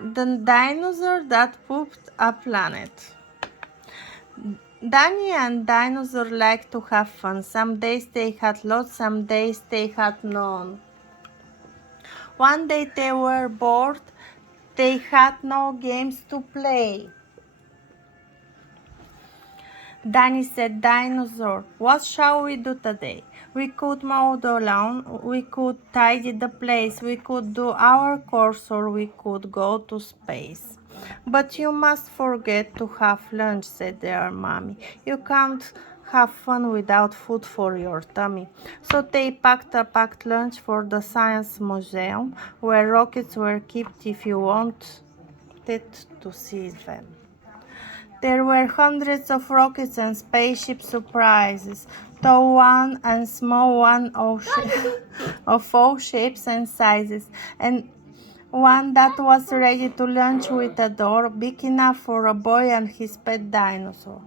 The dinosaur that pooped a planet. Danny and Dinosaur like to have fun. Some days they had lots, some days they had none. One day they were bored. They had no games to play. Danny said, Dinosaur, what shall we do today? We could mow the lawn, we could tidy the place, we could do our course, or we could go to space. But you must forget to have lunch, said their mommy. You can't have fun without food for your tummy. So they packed a packed lunch for the science museum, where rockets were kept if you wanted to see them. There were hundreds of rockets and spaceship surprises, tall one and small one of all shapes and sizes, and one that was ready to launch with a door big enough for a boy and his pet dinosaur.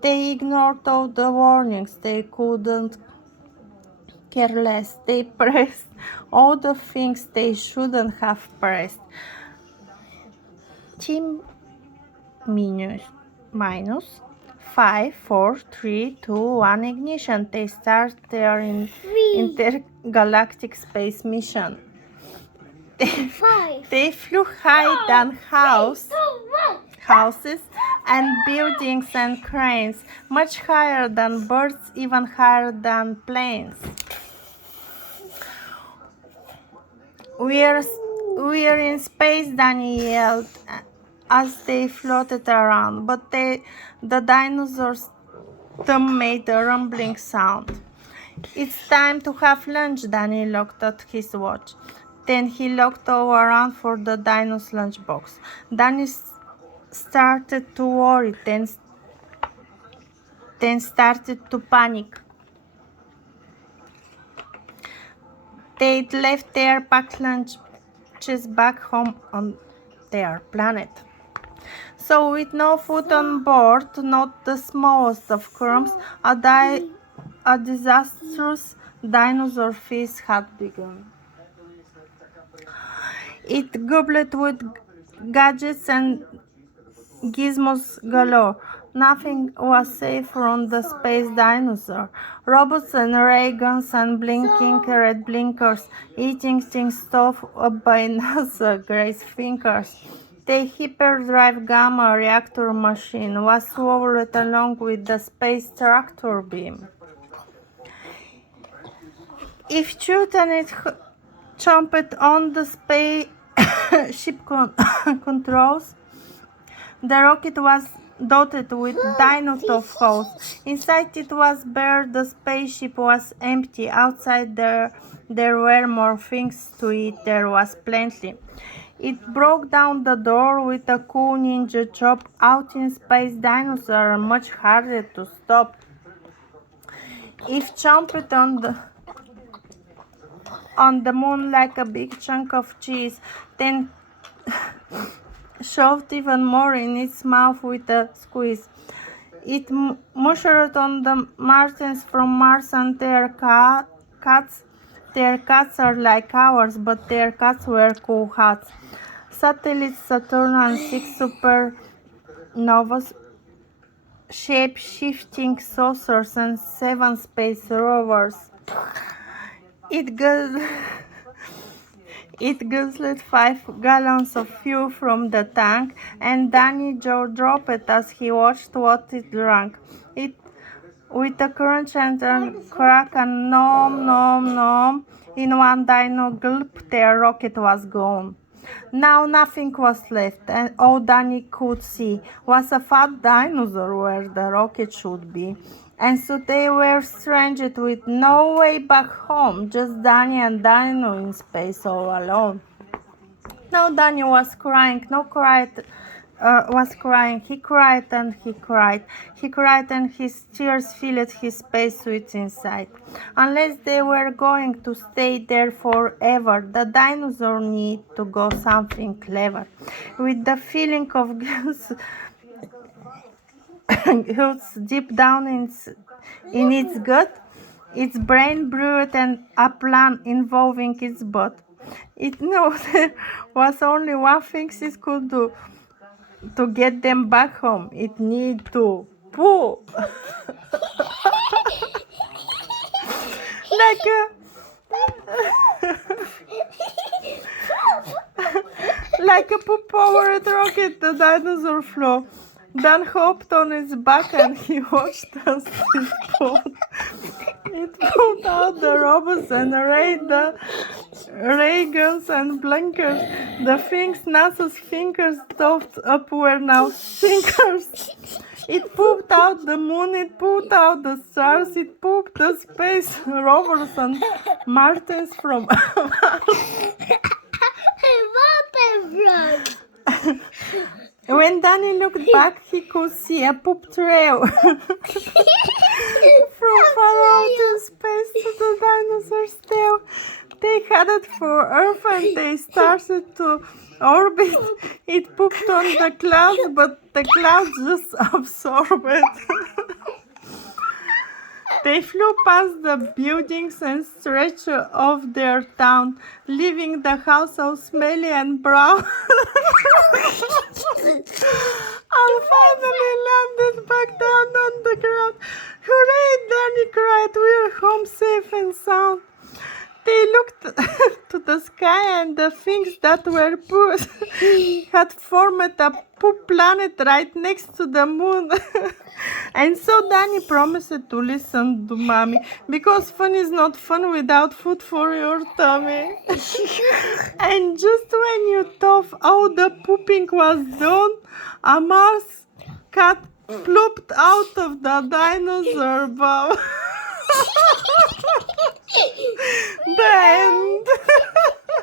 They ignored all the warnings. They couldn't care less. They pressed all the things they shouldn't have pressed. Team minus 5, 4, 3, 2, 1 ignition. They start their intergalactic space mission. They flew higher than houses and buildings and cranes, much higher than birds, even higher than planes. We're in space, Danny yelled as they floated around, but the dinosaurs' tongue made a rumbling sound. It's time to have lunch, Danny looked at his watch. Then he looked all around for the dino's lunchbox. Danny started to worry, then started to panic. They'd left their packed lunches back home on their planet. So with no food on board, not the smallest of crumbs, a disastrous dinosaur feast had begun. It gobbled with gadgets and gizmos galore. Nothing was safe from the space dinosaur. Robots and ray guns and blinking red blinkers, eating things stuffed up by NASA Grace fingers. The hyperdrive gamma reactor machine was swallowed along with the space tractor beam. If Chutan it chomped on the spaceship controls, the rocket was dotted with dino holes. Inside it was bare, the spaceship was empty. Outside there were more things to eat. There was plenty. It broke down the door with a cool ninja chop. Out in space, dinosaurs are much harder to stop. If chomped on the moon like a big chunk of cheese, then shoved even more in its mouth with a squeeze. It mushed on the Martians from Mars and their cats. Their cats are like ours, but their cats wear cool hats. Satellites, Saturn and 6 supernovas, shape-shifting saucers and 7 space rovers. It guzzled 5 gallons of fuel from the tank, and Danny jaw dropped as he watched what it drank. It, with a crunch and a crack and nom nom nom, in one dino gulp, their rocket was gone. Now nothing was left, and all Danny could see was a fat dinosaur where the rocket should be. And so they were stranded with no way back home, just Danny and Dino in space all alone. Now Danny was crying, was crying. He cried and he cried. He cried and his tears filled his spacesuit inside. Unless they were going to stay there forever, the dinosaur needed to go something clever. With the feeling of guilt deep down in its gut, its brain brewed a plan involving its butt. It knew there was only one thing it could do to get them back home. It needed to poo. like a like a poop-powered rocket, the dinosaur flew. Dan hopped on its back and he watched as it pulled. It pulled out the robots and arrayed the ray guns and blinkers. The things NASA's fingers topped up were now sinkers. It pooped out the moon, it pooped out the stars, it pooped the space rovers and Martians from When Danny looked back, he could see a poop trail from far out in space to the dinosaur's tail. They headed for Earth and they started to orbit. It pooped on the clouds, but the clouds just absorbed it. They flew past the buildings and stretched off their town, leaving the house all smelly and brown. And finally landed back down on the ground. Hooray, Danny cried, we're home safe and sound. They looked to the sky and the things that were put had formed a poop planet right next to the moon. And so Danny promised to listen to Mommy, because fun is not fun without food for your tummy. And just when you thought all the pooping was done, a Mars cat plopped out of the dinosaur bowl. The end.